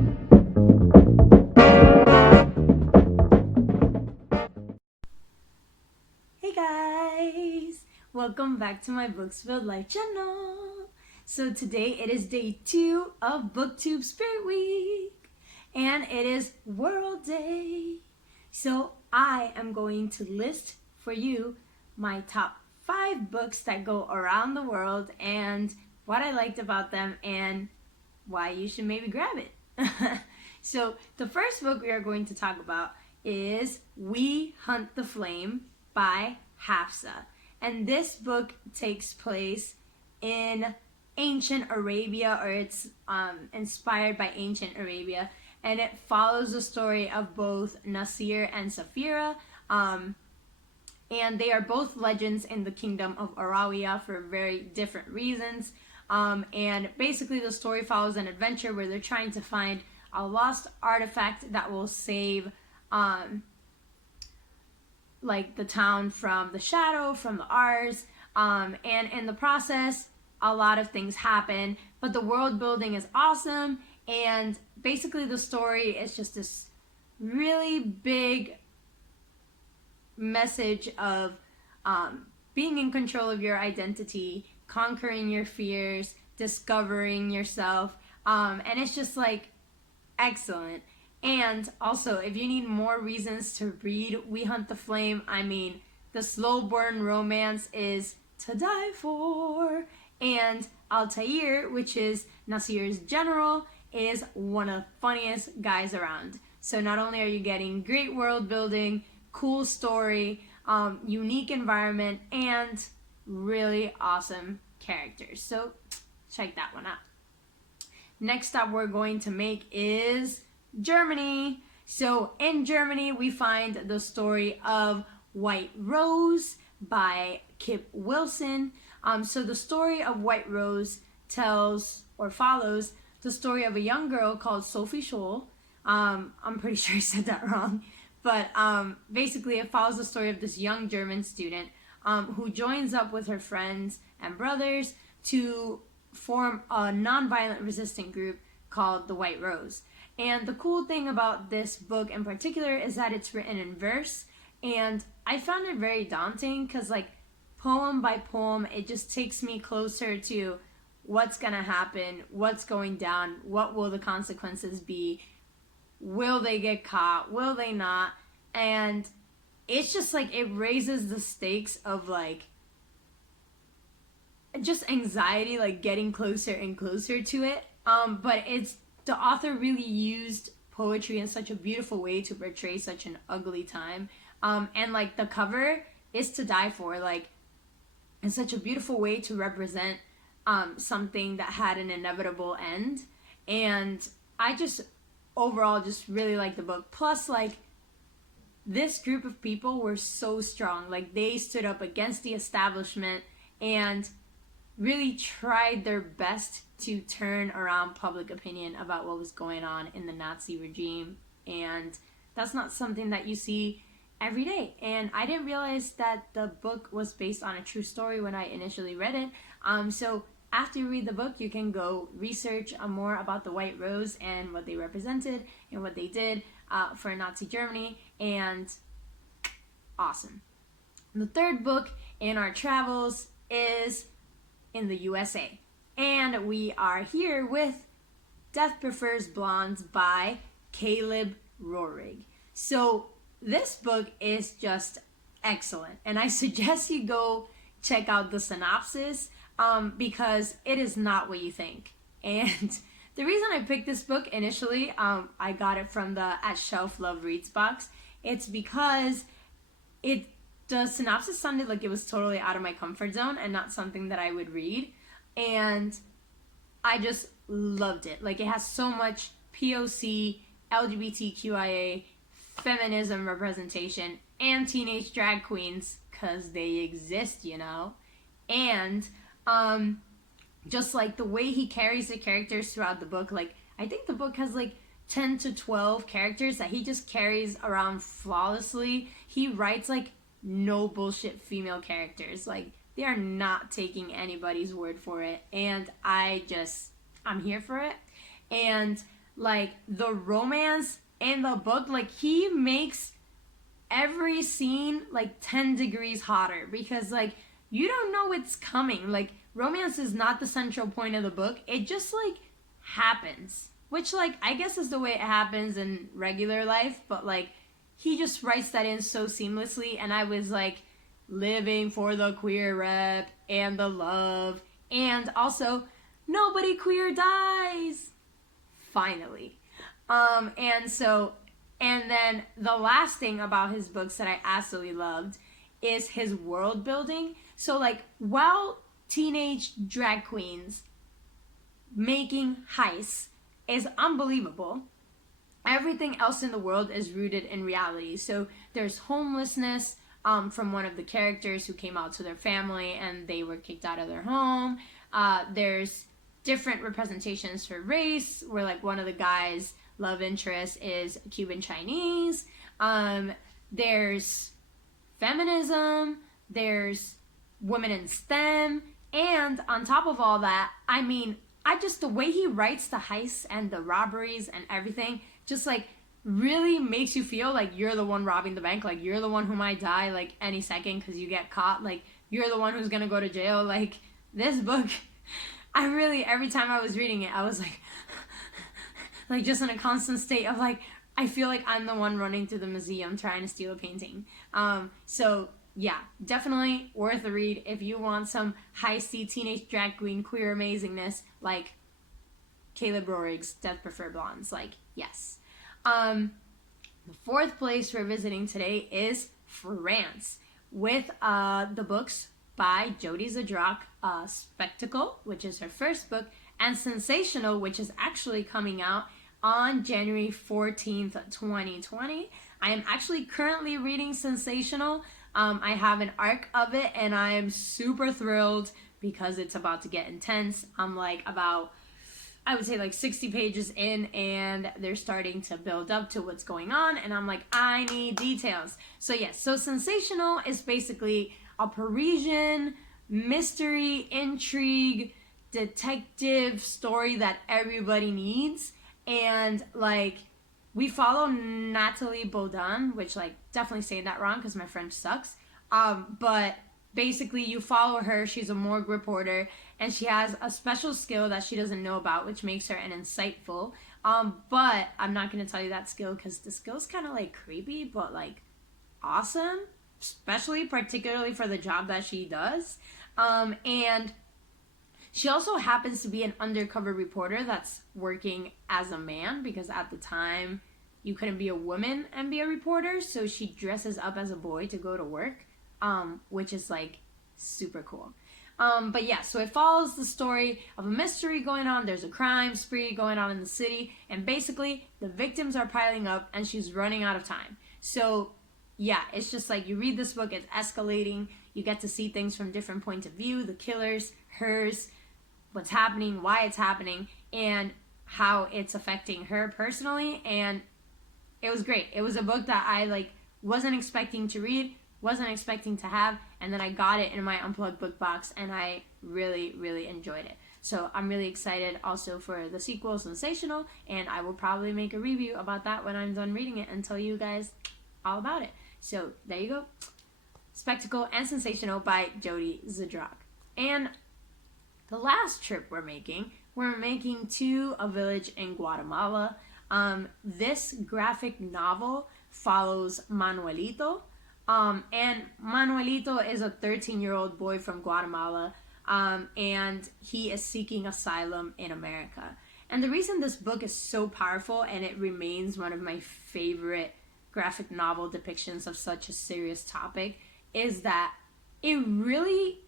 Hey guys! Welcome back to my Books Filled Life channel. So today it is day 2 of Booktube Spirit Week and it is World Day. So I am going to list for you my top 5 books that go around the world and what I liked about them and why you should maybe grab it. So the first book we are going to talk about is We Hunt the Flame by Hafsa. And this book takes place in ancient Arabia, or it's inspired by ancient Arabia, and it follows the story of both Nasir and Safira, and they are both legends in the kingdom of Arawiya for very different reasons. And basically the story follows an adventure where they're trying to find a lost artifact that will save like the town from the shadow, from the Ars, and in the process a lot of things happen, but the world building is awesome. And basically the story is just this really big message of being in control of your identity, conquering your fears, discovering yourself, and it's just like excellent. And also, if you need more reasons to read We Hunt the Flame, I mean, the slow burn romance is to die for. And Altair, which is Nasir's general, is one of the funniest guys around. So not only are you getting great world building, cool story, unique environment, and really awesome characters. So check that one out. Next up we're going to make is Germany. So in Germany we find the story of White Rose by Kip Wilson. So the story of White Rose tells or follows the story of a young girl called Sophie Scholl. I'm pretty sure I said that wrong, but basically it follows the story of this young German student who joins up with her friends and brothers to form a non-violent resistant group called the White Rose. And the cool thing about this book in particular is that it's written in verse, and I found it very daunting because like poem by poem it just takes me closer to what's gonna happen, what's going down, what will the consequences be, will they get caught, will they not, and it's just like it raises the stakes of like just anxiety, like getting closer and closer to it. But it's the author really used poetry in such a beautiful way to portray such an ugly time, and like the cover is to die for, like in such a beautiful way to represent something that had an inevitable end. And I just overall just really like the book. Plus, like, this group of people were so strong. Like, they stood up against the establishment and really tried their best to turn around public opinion about what was going on in the Nazi regime. And that's not something that you see every day. And I didn't realize that the book was based on a true story when I initially read it. So after you read the book, you can go research more about the White Rose and what they represented and what they did for Nazi Germany. And awesome. The third book in our travels is in the USA. And we are here with Death Prefers Blondes by Caleb Roehrig. So this book is just excellent, and I suggest you go check out the synopsis because it is not what you think. And the reason I picked this book initially, I got it from the At Shelf Love Reads box. It's because the synopsis sounded like it was totally out of my comfort zone and not something that I would read, and I just loved it. Like, it has so much POC, LGBTQIA, feminism representation, and teenage drag queens, because they exist, you know. And just like the way he carries the characters throughout the book, like I think the book has like 10 to 12 characters that he just carries around flawlessly. He writes like no bullshit female characters. Like, they are not taking anybody's word for it, and I'm here for it. And like the romance in the book, like he makes every scene like 10 degrees hotter, because like you don't know what's coming. Like romance is not the central point of the book. It just like happens, which like I guess is the way it happens in regular life, but like he just writes that in so seamlessly, and I was like living for the queer rep and the love, and also nobody queer dies finally. And then the last thing about his books that I absolutely loved is his world building. So like while teenage drag queens making heists is unbelievable, everything else in the world is rooted in reality. So there's homelessness from one of the characters who came out to their family and they were kicked out of their home. There's different representations for race, where like one of the guys' love interest is Cuban Chinese. There's feminism, there's women in STEM, and on top of all that, I mean, the way he writes the heists and the robberies and everything just like really makes you feel like you're the one robbing the bank, like you're the one who might die like any second because you get caught, like you're the one who's gonna go to jail. Like this book, I really, every time I was reading it, I was like just in a constant state of like, I feel like I'm the one running through the museum trying to steal a painting. So yeah, definitely worth a read if you want some high-C teenage drag queen queer amazingness like Caleb Roerig's Death Prefer Blondes. Like, yes. The fourth place we're visiting today is France with the books by Jody Zadrock, Spectacle, which is her first book, and Sensational, which is actually coming out on January 14th, 2020. I am actually currently reading Sensational. I have an arc of it, and I am super thrilled because it's about to get intense. I'm like about, I would say like 60 pages in, and they're starting to build up to what's going on, and I'm like, I need details. So yes, so Sensational is basically a Parisian mystery, intrigue, detective story that everybody needs. And like, we follow Natalie Baudin, which like definitely saying that wrong because my French sucks. But basically you follow her. She's a morgue reporter, and she has a special skill that she doesn't know about, which makes her an insightful. But I'm not going to tell you that skill because the skill's kind of like creepy, but like awesome, particularly for the job that she does. And she also happens to be an undercover reporter that's working as a man, because at the time you couldn't be a woman and be a reporter, so she dresses up as a boy to go to work, which is like super cool. But yeah, so it follows the story of a mystery going on. There's a crime spree going on in the city, and basically the victims are piling up and she's running out of time. So yeah, it's just like you read this book, it's escalating. You get to see things from different points of view, the killers, hers, what's happening, why it's happening, and how it's affecting her personally. And it was great. It was a book that I like wasn't expecting to read, wasn't expecting to have, and then I got it in my Unplugged book box, and I really, really enjoyed it. So I'm really excited also for the sequel, Sensational, and I will probably make a review about that when I'm done reading it and tell you guys all about it. So there you go. Spectacle and Sensational by Jody Zadrock. And the last trip we're making to a village in Guatemala. This graphic novel follows Manuelito. And Manuelito is a 13-year-old boy from Guatemala, and he is seeking asylum in America. And the reason this book is so powerful, and it remains one of my favorite graphic novel depictions of such a serious topic, is that it really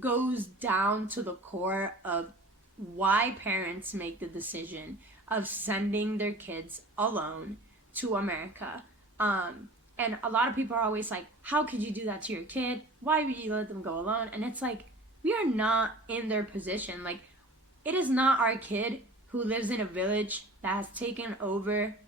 goes down to the core of why parents make the decision of sending their kids alone to America. And a lot of people are always like, how could you do that to your kid? Why would you let them go alone? And it's like, we are not in their position. Like, it is not our kid who lives in a village that has taken over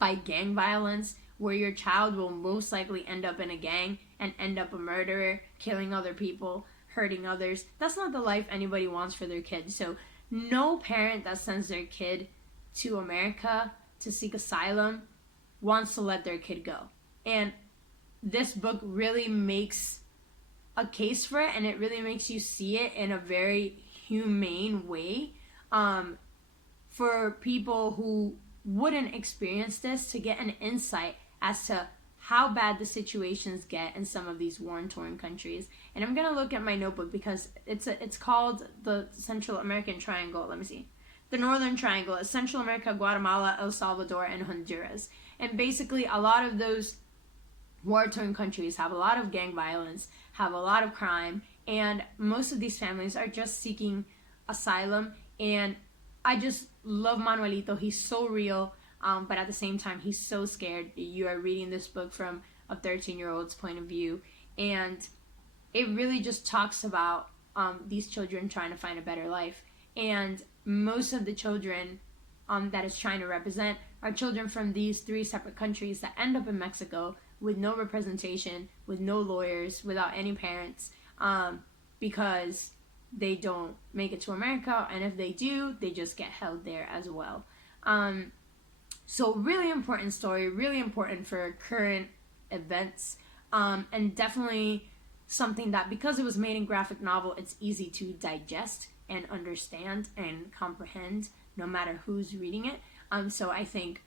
by gang violence, where your child will most likely end up in a gang and end up a murderer, killing other people, hurting others. That's not the life anybody wants for their kid. So no parent that sends their kid to America to seek asylum wants to let their kid go. And this book really makes a case for it, and it really makes you see it in a very humane way, for people who wouldn't experience this to get an insight as to how bad the situations get in some of these war-torn countries. And I'm gonna look at my notebook because it's called the Central American Triangle. Let me see. The Northern Triangle is Central America, Guatemala, El Salvador, and Honduras. And basically a lot of those war-torn countries have a lot of gang violence, have a lot of crime, and most of these families are just seeking asylum. And I just love Manuelito. He's so real, but at the same time, he's so scared. You are reading this book from a 13-year-old's point of view, and it really just talks about these children trying to find a better life. And most of the children that it's trying to represent are children from these 3 separate countries that end up in Mexico with no representation, with no lawyers, without any parents, because they don't make it to America, and if they do, they just get held there as well. So really important story, really important for current events, and definitely something that, because it was made in graphic novel, it's easy to digest and understand and comprehend no matter who's reading it. So I think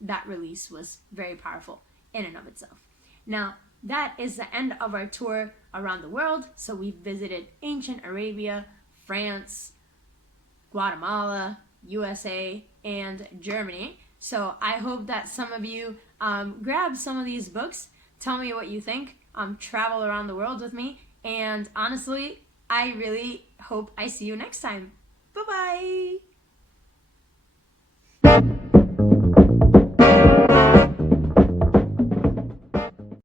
that release was very powerful in and of itself. Now, that is the end of our tour around the world. So we visited ancient Arabia, France, Guatemala, USA, and Germany. So I hope that some of you grab some of these books. Tell me what you think. Travel around the world with me. And honestly, I really hope I see you next time. Bye-bye.